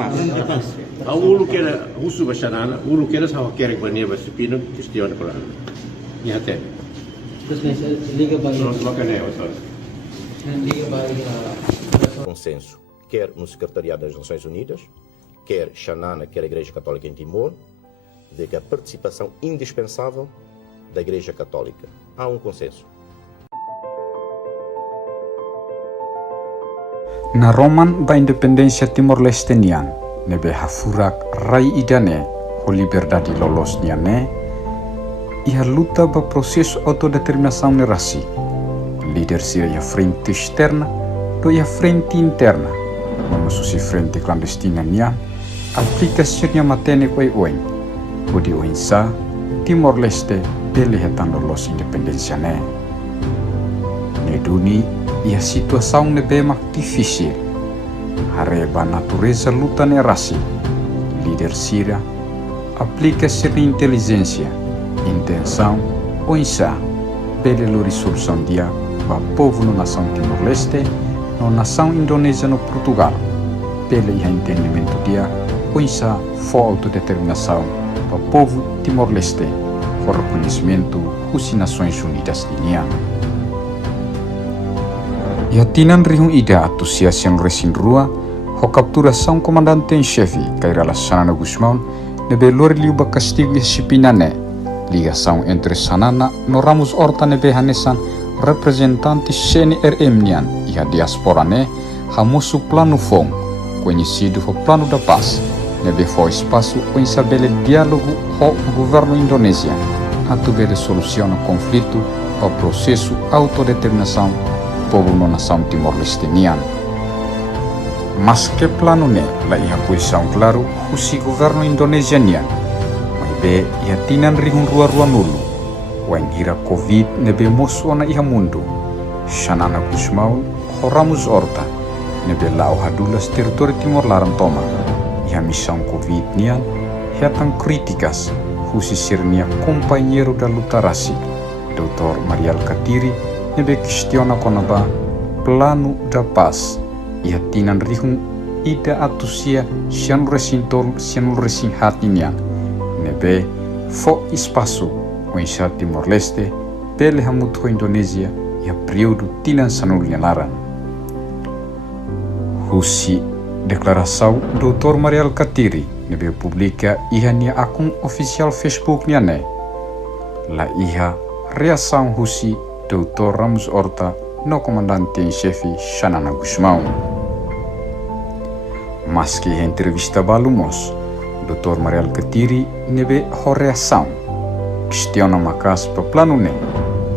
Paz. A ulu que era russo baixanana, ulu que era só quer que banheiro supino questiona por ano. E até. Liga para Nós não queremos só. Consenso, quer no Secretariado das Nações Unidas, quer Xanana, quer a Igreja Católica em Timor, de que a participação indispensável da Igreja Católica. Há um consenso. Na Roman ba independência Timor-Leste nian, nebe hafurak rai idane ho liberdade lolos niane, ia luta ba processo autodeterminação nerasi, líder sia ia frente externa do ia frente interna, mamususi frente clandestina nian, aplikasia matene koi oin, odi oin sa Timor-Leste pele hetan lolos independência ne. Neduni ia situação nebe mak difícil. Hareba natureza luta nerasi, líder sira, aplica-se de inteligência, intenção, ou insa, pela resolução dia para o povo na nação Timor-Leste, na nação Indonésia no Portugal, pelo entendimento dia, ou insa, for autodeterminação para o povo Timor-Leste, for reconhecimento das Nações Unidas linian. E atinan rihung ida atusiasian resin rua, ho capturação comandante em chefe, Kaira Sanana Gusmão, nebe lori liuba castigo e sipinane, ligação entre Sanana no Ramos Horta nebe hanesan representante CNRM nian e a diaspora ne, hamusu plano fong, conhecido como plano da paz, nebe foi espaço o insabele diálogo ho governo Indonésia, atubele soluciona conflito ao processo autodeterminação povo na nação Timor-Leste nian. Mas que plano ne la ia posição claro husi governo Indonésia nian. Mai be ia tinan rihun rua nulu. Wan ira Covid nebe mosu na iha mundo. Xanana Gusmão Ramos Horta nebe lau hadulas teritori Timor Laran toma. Ia missão Covid nian hetan críticas husi sirnia companheiro da luta rasi. Dr. Marial Katiri nebe questiona konaba plano da paz. Ia tinan rihung ida atusia sian resin hatinya nebe fo espaço o insha Timor-Leste pele hamutu Indonésia ia período tinan sanulnya laran. Husi declaração Dr. Marial Katiri nebe publica iha nia akun official Facebook niane. La iha reação husi Dr. Ramos Horta no comandante em chefe Xanana Gusmão. Mas que em entrevista balumos, Dr. Marial Katiri nebe reação. Questiona makas para plano ne,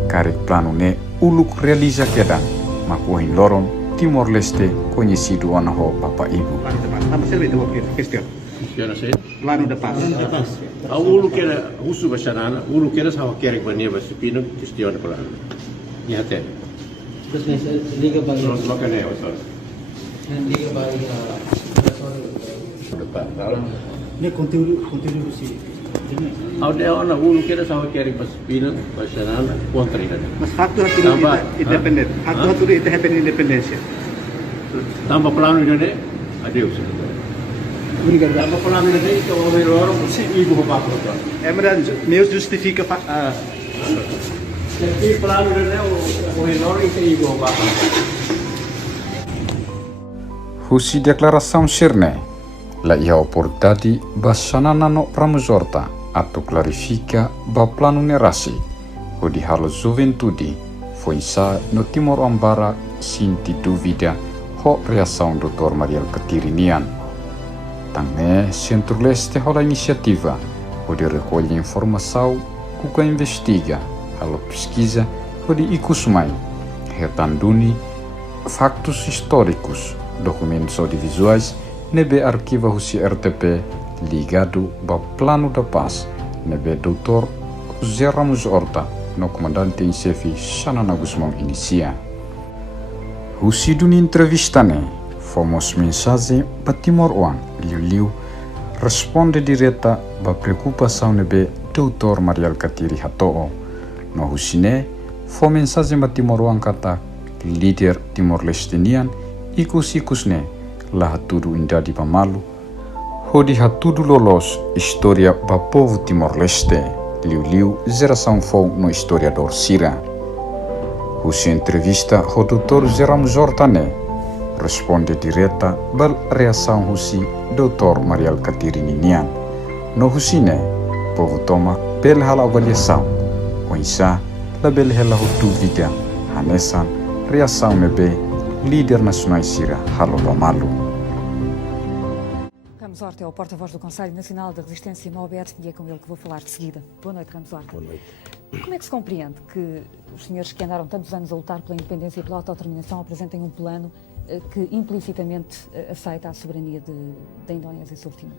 karek plano ne uluk realiza kedan, makuhin loron Timor-Leste conhecido anaho Papa Ibu. Apa sih itu question? Questiona se. Plano da Paz. A ulu que era russo baixanana, ulu que era só quer que banheiro supino questiona por ano. E até. Liga para Nós não queremos só. Liga para Ini conteúdo sih. Ada orang ulu que era só quer que supino baixanana contra ele. Mas hak tu independen. Hak tu independência. Tambah plano ini adeus. Tambah plano ini itu orang ibu bapak tu. Emerald, meus justifica Jadi plano ini orang itu ibu bapak. Husi declaração sirne, la ia oportunidade basanana no Ramos Horta atau clarifica ba plano nerasi, o di halo juventude, foi sa no Timor Ambara sinti dúvida ho reação Dr. Marial Katiri nian. Tangue Centro-Leste rola iniciativa, o de recolhe informação, kuka investiga, halo pesquisa, o de ikusmai, retanduni factos históricos, documentos audiovisuais, nebe arquiva husi RTP ligado ao plano da paz, nebe Dr. José Ramos Horta, no comandante em chefe Xanana Gusmão inicia. Husi duni entrevista ne, fomos mensagem para Timor One, liu responde direta ba preocupação nebe Dr. Marial Katiri hatoo. No husine, fo mensagem para Timor One kata líder Timor-Leste nian ikus ne lah tudu indadi pamalu Hodi hatudu lolos história para povo Timor-Leste, liu geração fou no historiador Sira. O seu entrevista ao Dr. Zeram Zortane responde direta bal reação husi Dr. Marial Katirini Nian. No husine, povo toma bel hala avaliação, o isa la bel hela dúvida, hanesan reação nebe líder nacional Sira halo malu. Ramos Horta é o porta-voz do Conselho Nacional da Resistência MOBET e é com ele que vou falar de seguida. Boa noite, Ramos Horta. Boa noite. Como é que se compreende que os senhores que andaram tantos anos a lutar pela independência e pela autodeterminação apresentem um plano que implicitamente aceita a soberania da Indonésia sobre Timor?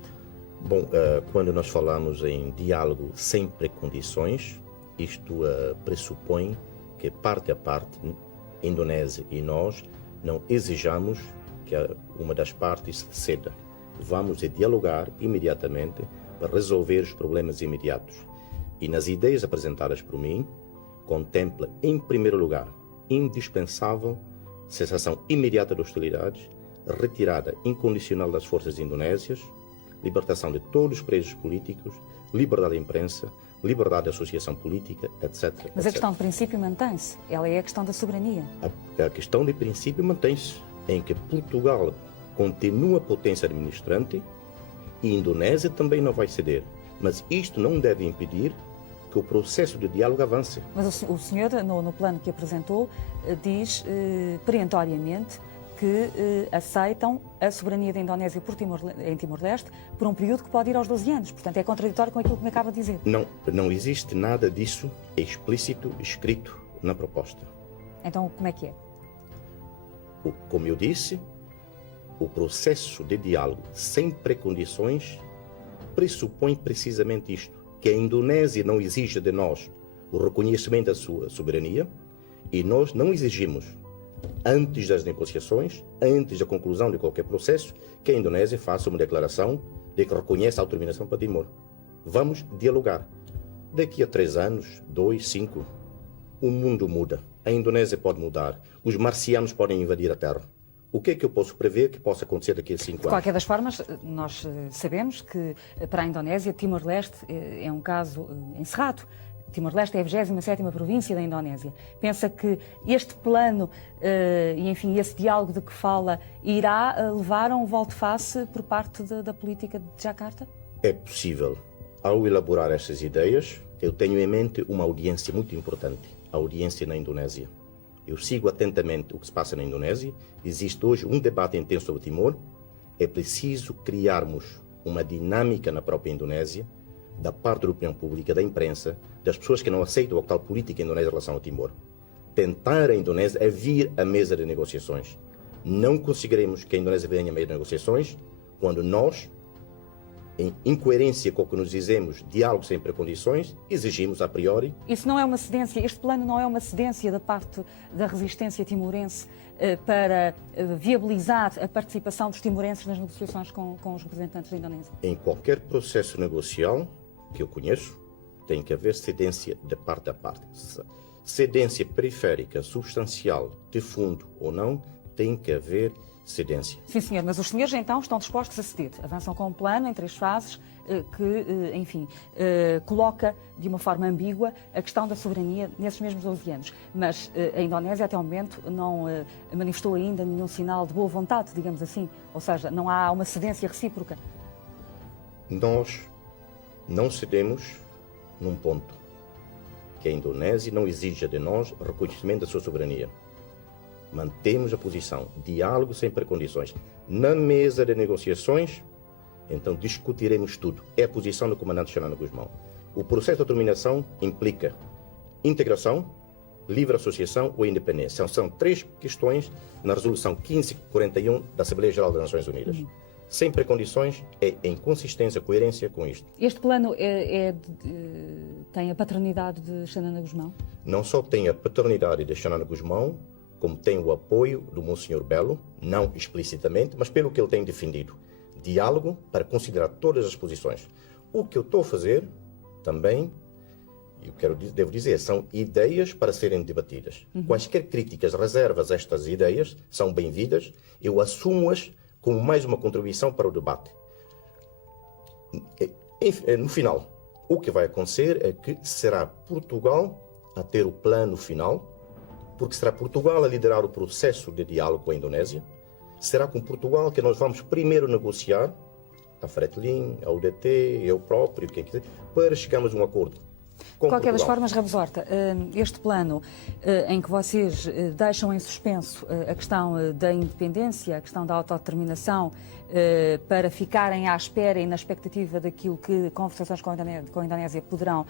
Bom, quando nós falamos em diálogo sem precondições, isto pressupõe que parte a parte, Indonésia e nós, não exijamos que uma das partes ceda. Vamos dialogar imediatamente para resolver os problemas imediatos. E nas ideias apresentadas por mim, contempla, em primeiro lugar, indispensável cessação imediata de hostilidades, retirada incondicional das forças indonésias, libertação de todos os presos políticos, liberdade da imprensa, liberdade de associação política, etc. Mas a questão de princípio mantém-se. Ela é a questão da soberania. A questão de princípio mantém-se, em que Portugal continua potência administrante e a Indonésia também não vai ceder. Mas isto não deve impedir que o processo de diálogo avance. Mas o senhor, no plano que apresentou, diz perentoriamente que aceitam a soberania da Indonésia em Timor-Leste por um período que pode ir aos 12 anos. Portanto, é contraditório com aquilo que me acaba de dizer. Não existe nada disso explícito, escrito na proposta. Então, como é que é? Como eu disse, o processo de diálogo sem precondições pressupõe precisamente isto, que a Indonésia não exija de nós o reconhecimento da sua soberania e nós não exigimos, antes das negociações, antes da conclusão de qualquer processo, que a Indonésia faça uma declaração de que reconhece a autodeterminação para Timor. Vamos dialogar. Daqui a 3 anos, 2, 5, o mundo muda. A Indonésia pode mudar. Os marcianos podem invadir a Terra. O que é que eu posso prever que possa acontecer daqui a 5 anos? De qualquer das formas, nós sabemos que para a Indonésia, Timor-Leste é um caso encerrado. Timor-Leste é a 27ª província da Indonésia. Pensa que este plano e, enfim, esse diálogo de que fala irá levar a um volte-face por parte da política de Jakarta? É possível. Ao elaborar estas ideias, eu tenho em mente uma audiência muito importante, a audiência na Indonésia. Eu sigo atentamente o que se passa na Indonésia. Existe hoje um debate intenso sobre Timor. É preciso criarmos uma dinâmica na própria Indonésia, da parte da opinião pública, da imprensa, das pessoas que não aceitam a tal política indonésia em relação ao Timor. Tentar a Indonésia é vir à mesa de negociações. Não conseguiremos que a Indonésia venha à mesa de negociações quando nós, em incoerência com o que nos dizemos, diálogo sem precondições, exigimos a priori. Isso não é uma cedência, este plano não é uma cedência da parte da resistência timorense para viabilizar a participação dos timorenses nas negociações com os representantes da Indonésia? Em qualquer processo negocial que eu conheço, tem que haver cedência de parte a parte. Cedência periférica, substancial, de fundo ou não, tem que haver cedência. Sim, senhor, mas os senhores então estão dispostos a ceder. Avançam com um plano em 3 fases que, enfim, coloca de uma forma ambígua a questão da soberania nesses mesmos 12 anos. Mas a Indonésia até o momento não manifestou ainda nenhum sinal de boa vontade, digamos assim. Ou seja, não há uma cedência recíproca. Nós não cedemos num ponto, que a Indonésia não exija de nós reconhecimento da sua soberania. Mantemos a posição, diálogo sem precondições. Na mesa de negociações, então discutiremos tudo. É a posição do comandante Xanana Gusmão. O processo de autodeterminação implica integração, livre associação ou independência. São 3 questões na resolução 1541 da Assembleia Geral das Nações Unidas. Sem precondições, é em consistência, coerência com isto. Este plano tem a paternidade de Xanana Gusmão? Não só tem a paternidade de Xanana Gusmão, como tem o apoio do Monsenhor Belo, não explicitamente, mas pelo que ele tem defendido. Diálogo para considerar todas as posições. O que eu estou a fazer também, devo dizer, são ideias para serem debatidas. Quaisquer críticas, reservas a estas ideias são bem-vindas. Eu assumo-as como mais uma contribuição para o debate. No final, o que vai acontecer é que será Portugal a ter o plano final, porque será Portugal a liderar o processo de diálogo com a Indonésia. Será com Portugal que nós vamos primeiro negociar, a Fretilin, a UDT, eu próprio, quem quiser, para chegarmos a um acordo. De qualquer das formas, Ramos Horta, este plano em que vocês deixam em suspenso a questão da independência, a questão da autodeterminação, para ficarem à espera e na expectativa daquilo que conversações com a Indonésia poderão,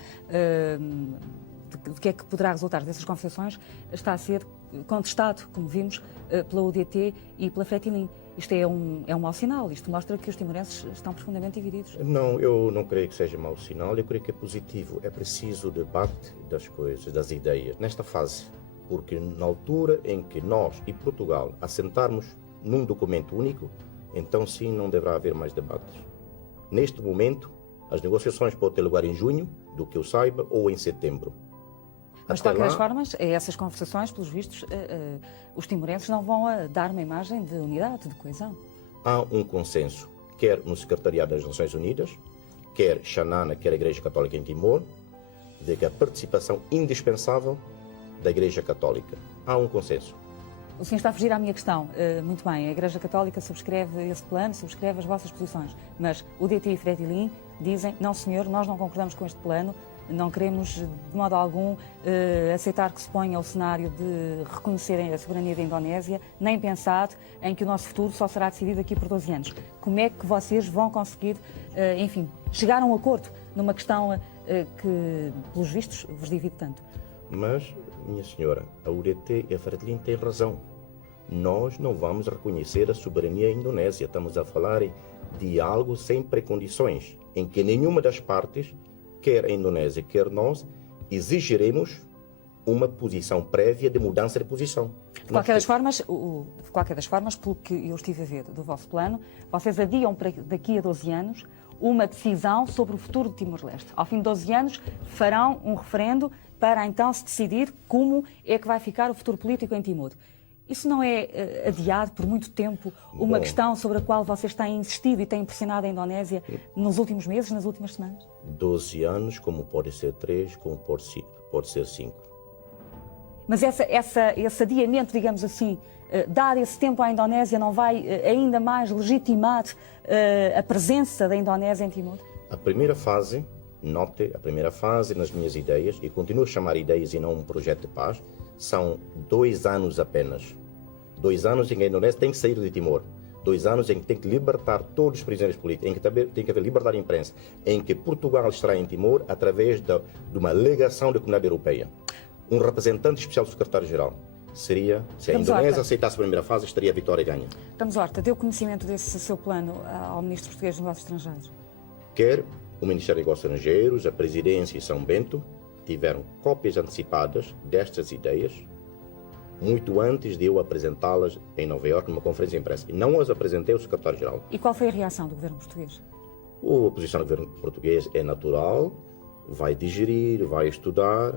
do que é que poderá resultar dessas conversações, está a ser contestado, como vimos, pela UDT e pela Fretilin. Isto é um mau sinal, isto mostra que os timorenses estão profundamente divididos. Não, eu não creio que seja mau sinal, eu creio que é positivo. É preciso debate das coisas, das ideias, nesta fase. Porque na altura em que nós e Portugal assentarmos num documento único, então sim não deverá haver mais debates. Neste momento, as negociações podem ter lugar em junho, do que eu saiba, ou em setembro. Mas, de qualquer das formas, a essas conversações, pelos vistos, os timorenses não vão dar uma imagem de unidade, de coesão. Há um consenso, quer no Secretariado das Nações Unidas, quer Xanana, quer a Igreja Católica em Timor, de que a participação indispensável da Igreja Católica. Há um consenso. O senhor está a fugir à minha questão. Muito bem, a Igreja Católica subscreve esse plano, subscreve as vossas posições, mas o DT e Fretilin dizem, não senhor, nós não concordamos com este plano, não queremos de modo algum aceitar que se ponha o cenário de reconhecerem a soberania da Indonésia, nem pensar em que o nosso futuro só será decidido daqui por 12 anos. Como é que vocês vão conseguir, enfim, chegar a um acordo numa questão que, pelos vistos, vos divide tanto? Mas, minha senhora, a UDT e a Fretilin têm razão. Nós não vamos reconhecer a soberania indonésia. Estamos a falar de algo sem precondições, em que nenhuma das partes, quer a Indonésia, quer nós, exigiremos uma posição prévia de mudança de posição. De qualquer das formas, pelo que eu estive a ver do vosso plano, vocês adiam para daqui a 12 anos uma decisão sobre o futuro de Timor-Leste. Ao fim de 12 anos farão um referendo para então se decidir como é que vai ficar o futuro político em Timor. Isso não é adiado por muito tempo uma questão sobre a qual vocês têm insistido e têm pressionado a Indonésia nos últimos meses, nas últimas semanas? 12 anos, como pode ser 3, como pode ser 5. Mas esse adiamento, digamos assim, dar esse tempo à Indonésia não vai ainda mais legitimar a presença da Indonésia em Timor? A primeira fase, note, a primeira fase nas minhas ideias, e continuo a chamar ideias e não um projeto de paz, são 2 anos apenas. 2 anos em que a Indonésia tem que sair de Timor. 2 anos em que tem que libertar todos os prisioneiros políticos, em que também tem que haver liberdade de imprensa, em que Portugal estará em Timor através de uma legação da Comunidade Europeia. Um representante especial do secretário-geral. Seria, se a Indonésia aceitasse a primeira fase, estaria a vitória ganha. Ramos Horta, deu conhecimento desse seu plano ao Ministro Português dos Negócios Estrangeiros? Quer o Ministério dos Negócios Estrangeiros, a Presidência e São Bento tiveram cópias antecipadas destas ideias muito antes de eu apresentá-las em Nova Iorque numa conferência de imprensa. E não as apresentei ao secretário-geral. E qual foi a reação do governo português? A posição do governo português é natural, vai digerir, vai estudar.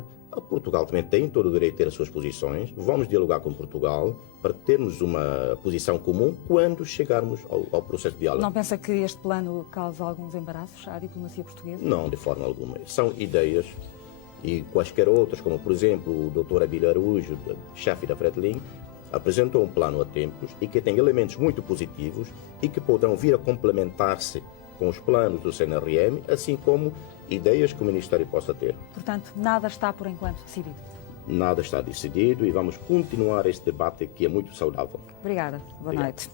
Portugal também tem todo o direito de ter as suas posições. Vamos dialogar com Portugal para termos uma posição comum quando chegarmos ao processo de diálogo. Não pensa que este plano causa alguns embaraços à diplomacia portuguesa? Não, de forma alguma. São ideias e quaisquer outras, como por exemplo o Dr. Abílio Araújo, chefe da Fretilin, apresentou um plano a tempos e que tem elementos muito positivos e que poderão vir a complementar-se com os planos do CNRM, assim como ideias que o Ministério possa ter. Portanto, nada está por enquanto decidido? Nada está decidido e vamos continuar este debate que é muito saudável. Obrigada. Boa noite.